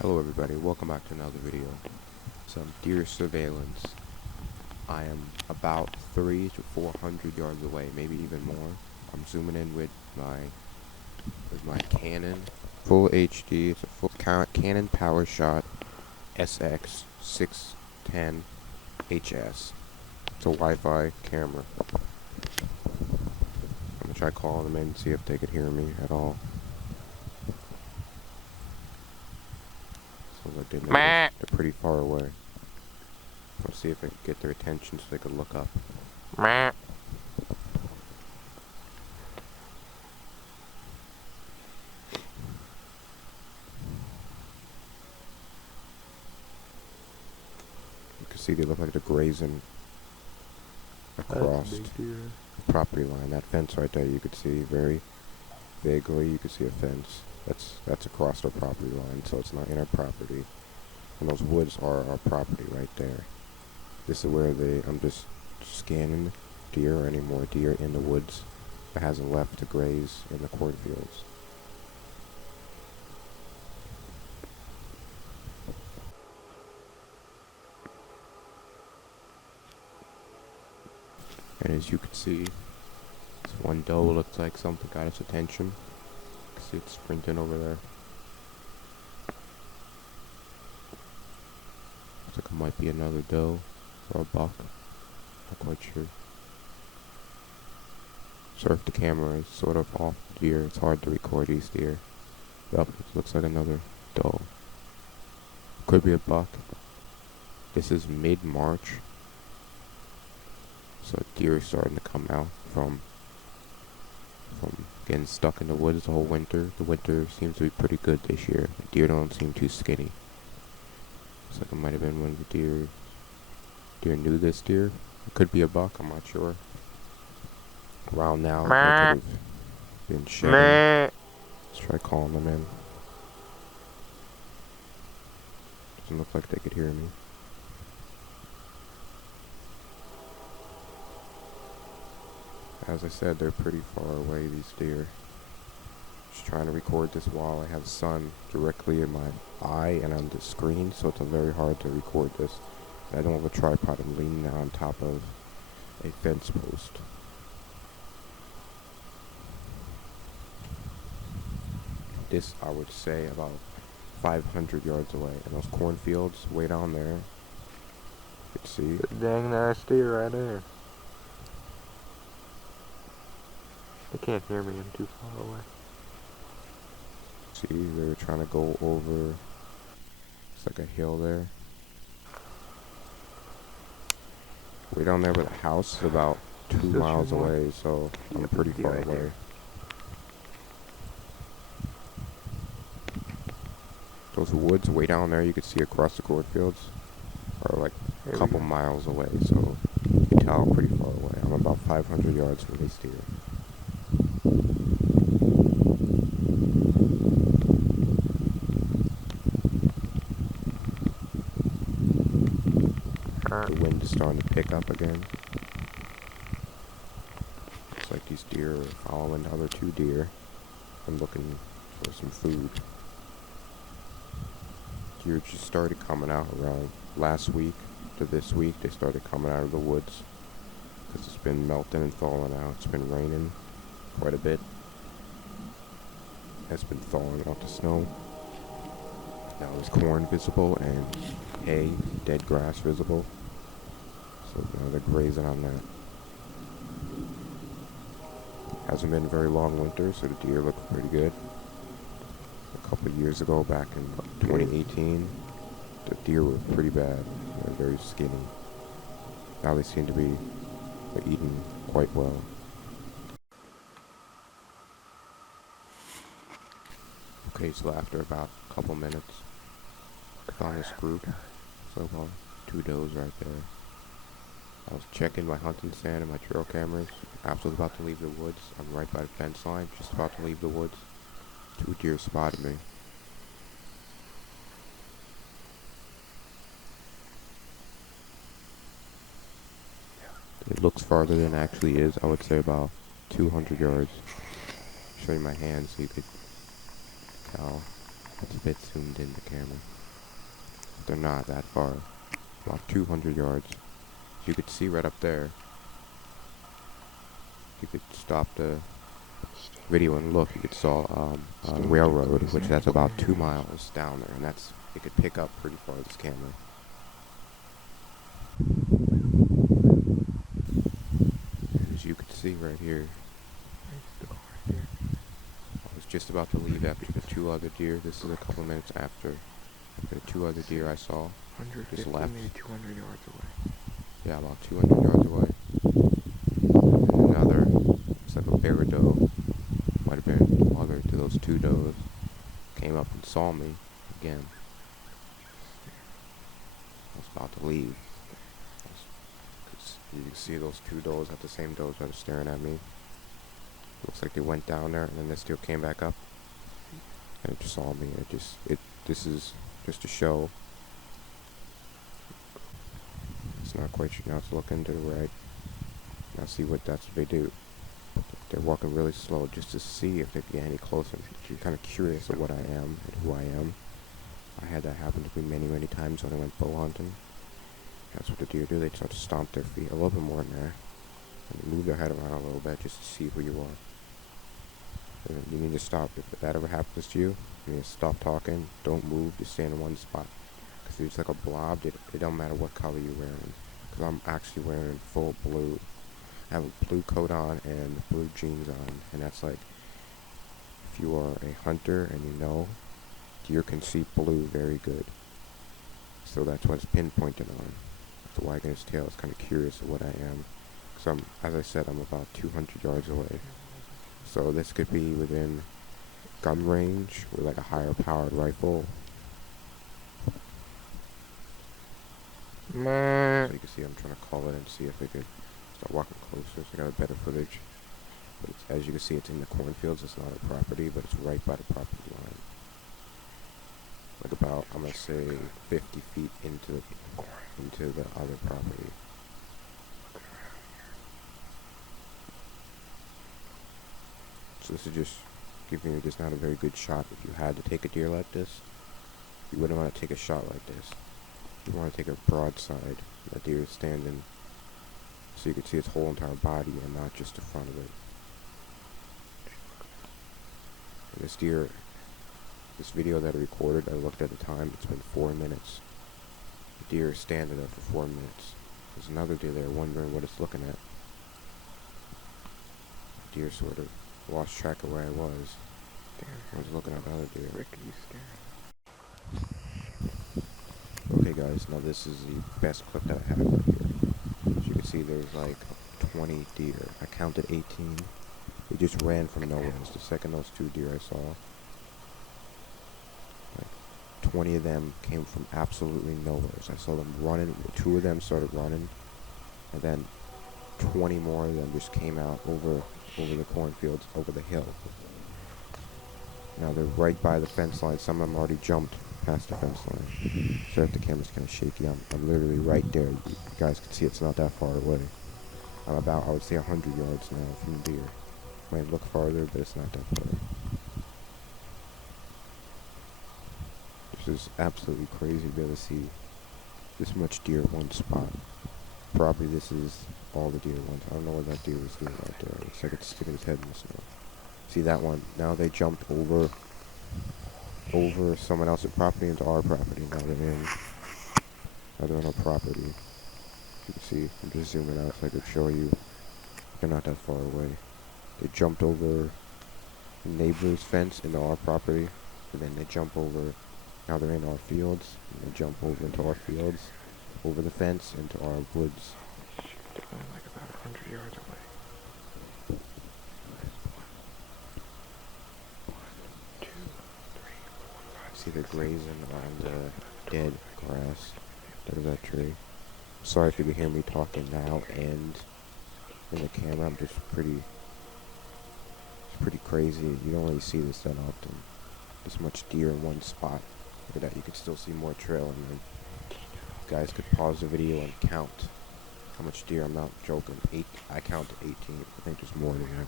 Hello everybody, welcome back to another video. Some deer surveillance. I am about 300 to 400 yards away, maybe even more. I'm zooming in with my Canon full HD. It's a full Canon PowerShot SX 610 HS. It's a Wi-Fi camera. I'm gonna try calling them in and see if they could hear me at all. So like they notice they're pretty far away. Let's see if I can get their attention so they can look up. You can see they look like they're grazing across the property line. That fence right there, you could see very vaguely. You could see a fence. That's across our property line, so it's not in our property. And those woods are our property right there. This is where I'm just scanning deer or any more deer in the woods that hasn't left to graze in the cornfields. And as you can see, this one doe looks like something got its attention. You can see it sprinting over there. Looks like it might be another doe or a buck. Not quite sure. So if the camera is sort of off deer, it's hard to record these deer. Yup, it looks like another doe. Could be a buck. This is mid-March. So deer are starting to come out from getting stuck in the woods the whole winter. The winter seems to be pretty good this year. The deer don't seem too skinny. Looks like it might have been one of the deer. Deer knew this deer. It could be a buck, I'm not sure. Around now, they could have been shedding. Let's try calling them in. Doesn't look like they could hear me. As I said, they're pretty far away, these deer. Just trying to record this while I have sun directly in my eye and on the screen, so it's very hard to record this. I don't have a tripod, I'm leaning on top of a fence post. This, I would say, about 500 yards away. And those cornfields way down there, you can see. Dang nice deer right there. They can't hear me, I'm too far away. See, they're trying to go over, it's like a hill there. Way down there where the house is about 2 miles away, so I'm pretty far away. Those woods way down there you can see across the cornfields are like a couple miles away, so you can tell I'm pretty far away. I'm about 500 yards from these deer. The wind is starting to pick up again. Looks like these deer are following the other two deer and looking for some food. Deer just started coming out around last week to this week. They started coming out of the woods because it's been melting and thawing out. It's been raining quite a bit. It's been thawing out the snow. Now there's corn visible and hay, dead grass visible. So now they're grazing on that. Hasn't been a very long winter, so the deer look pretty good. A couple of years ago, back in 2018, the deer were pretty bad. They were very skinny. Now they seem to be eating quite well. Okay, so after about a couple minutes, I found this group. So about 2 does right there. I was checking my hunting stand and my trail cameras. I was about to leave the woods. I'm right by the fence line, just about to leave the woods. 2 deer spotted me. It looks farther than it actually is. I would say about 200 yards. Show you my hand so you could tell. It's a bit zoomed in the camera. They're not that far. About 200 yards. You could see right up there. You could stop the video and look. You could saw a railroad, which that's about 2 miles down there, and that's it could pick up pretty far. This camera. As you could see right here, I was just about to leave after the 2 other deer. This is a couple minutes after the 2 other deer I saw. 150, Just left. maybe 200 yards away. Yeah, about 200 yards away. And another, it's like a bear doe, might have been mother to those 2 does, came up and saw me again. I was about to leave. You can see those 2 does at the same does that are staring at me. Looks like they went down there and then this deer came back up and it just saw me. This is just a show. It's not quite sure. Now it's looking to the right. Now see that's what they do. They're walking really slow just to see if they can get any closer. You're kind of curious of what I am and who I am. I had that happen to me many times when I went bow hunting. That's what the deer do. They start to stomp their feet a little bit more than there. And they move their head around a little bit just to see who you are. And you need to stop. If that ever happens to you, you need to stop talking. Don't move. Just stay in one spot. Because it's like a blob. It don't matter what color you're wearing. Because I'm actually wearing full blue. I have a blue coat on and blue jeans on. And that's like, if you are a hunter and you know, deer can see blue very good. So that's what it's pinpointed on. The wagging his tail is kind of curious of what I am. Because as I said, I'm about 200 yards away. So this could be within gun range with like a higher powered rifle. So you can see I'm trying to call it and see if they could start walking closer so I got a better footage. But as you can see, it's in the cornfields. It's not a property, but it's right by the property line. Like about, I'm going to say 50 feet into the other property. So this is just giving you just not a very good shot. If you had to take a deer like this, you wouldn't want to take a shot like this. You want to take a broadside. That deer is standing so you can see its whole entire body and not just the front of it. And this deer, this video that I recorded, I looked at the time, it's been 4 minutes. The deer is standing there for 4 minutes. There's another deer there wondering what it's looking at. The deer sort of lost track of where I was. I was looking at the other deer. Okay guys, now this is the best clip that I have right here. As you can see, there's like 20 deer. I counted 18. They just ran from nowhere. It's the second those 2 deer I saw. 20 of them came from absolutely nowhere. So I saw them running. 2 of them started running, and then 20 more of them just came out over the cornfields, over the hill. Now they're right by the fence line. Some of them already jumped past the fence line. Sorry if the camera's kind of shaky. I'm literally right there. You guys can see it's not that far away. I'm about, I would say, 100 yards now from the deer. Might look farther, but it's not that far. This is absolutely crazy to be able to see this much deer in one spot. Probably this is all the deer at once. I don't know what that deer was doing out there. Looks like it's sticking its head in the snow. See that one? Now they jumped over someone else's property into our property. Now they're on our property. You can see, I'm just zooming out so I could show you. They're not that far away. They jumped over the neighbor's fence into our property, and then they jump over. Now they're in our fields, and they jump over into our fields, over the fence, into our woods. They're going like about 100 yards away. 1, 2, 3, 4, 5. See, they're grazing on the dead grass. There's that tree. Sorry if you can hear me talking now and in the camera. I'm just pretty crazy. You don't really see this that often. This much deer in one spot. Look at that. You can still see more trail, and then you guys could pause the video and count how much deer. I'm not joking. I counted 18. I think there's more than that.